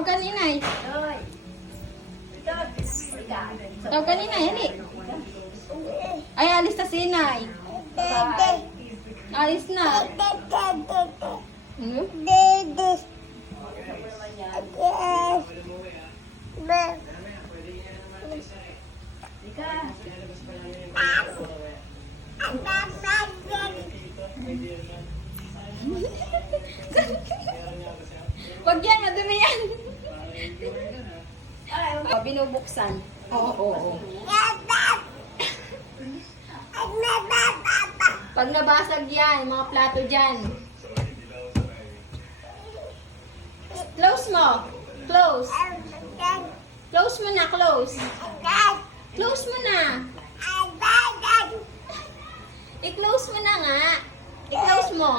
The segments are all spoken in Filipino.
Tawag ka ni inay. Tawag ka ni inay, hali. Ay, alis na si inay. Alis na. Wag yan, madumi yan. Oh, binubuksan. Oo, oo, oo. Pag nabasag yan, mga plato dyan. Close mo. Close. Close mo na, close. Close mo na. I-close mo na nga. I-close mo.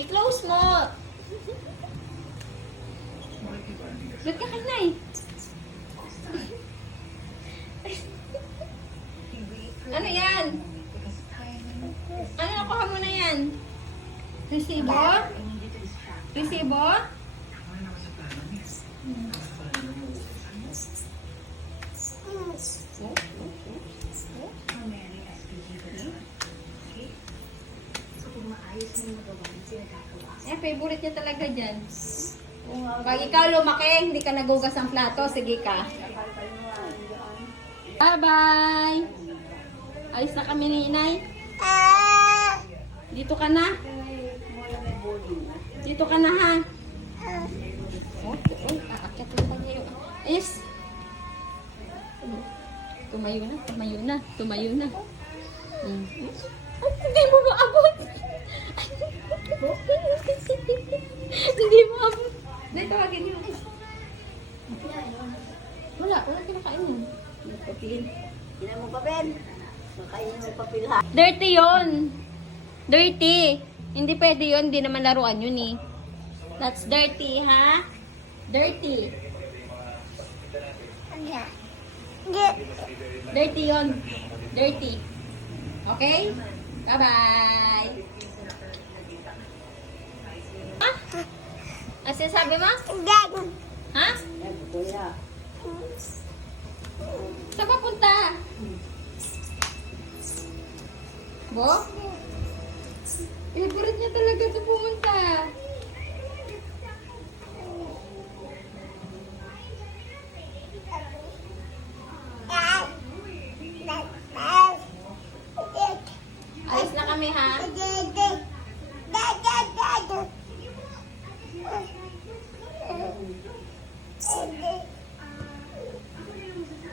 I-close mo. Ba't ka kanay? ano yan? Ano nakuha mo na yan? Resibo? Resibo? Eh, favorite niya talaga dyan. Pag ikaw lumaki, hindi ka nagugas ang plato, sige ka. Bye-bye! Alis na kami ni inay. Dito ka na. Dito ka na ha. Yes. Tumayo na, tumayo na, tumayo na. Hmm. Hindi mo maabot. hindi mo maabot. Dahil tawagin yun. Wala, wala kinakain yun. Papil. Tinan mo papel. Makainin mo papel ha. Dirty yon. Dirty. Hindi pwede yon, hindi naman laruan yun eh. That's dirty, ha? Dirty. Dirty yon. Dirty. Okay? Bye-bye. Ano sinasabi mo? Ha? Saan ka punta? Bo? Favorite niya talaga ito pumunta. Alis na kami ha.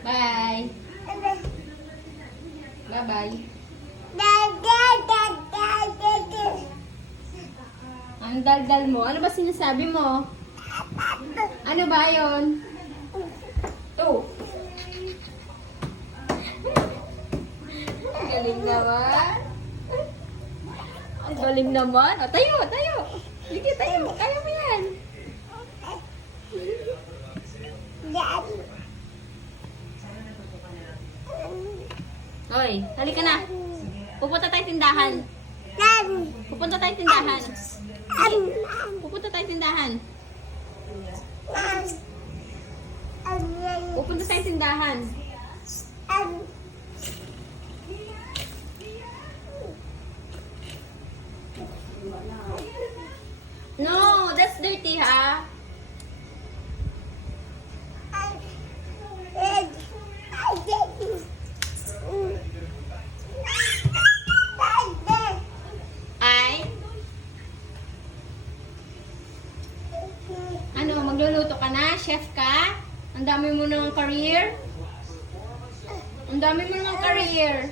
Bye. Bye-bye. Ang daldal mo. Ano ba sinasabi mo? Ano ba yon? Ang galing naman. Ang galing naman. O, tayo, tayo. Sige, tayo. Kaya mo yan. Hoy, halika na. Pupunta tayo tindahan. Pupunta tayo tindahan. Pupunta tayo tindahan. Pupunta tayo tindahan. No, that's dirty ha. Ay, ano, magluluto ka na? Chef ka? Ang dami mo ng career? Ang dami mo ng career.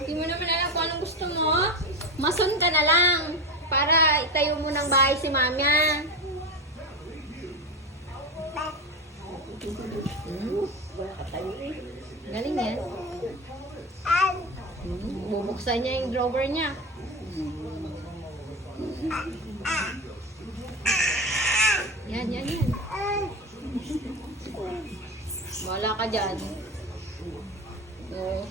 Hindi mo naman alam kung anong gusto mo. Mason ka na lang para itayo mo ng bahay si mamya. Hmm? Galing yan. Hmm, Bubuksan niya yung drawer niya. Yan, yan, yan. Wala ka dyan. Oh.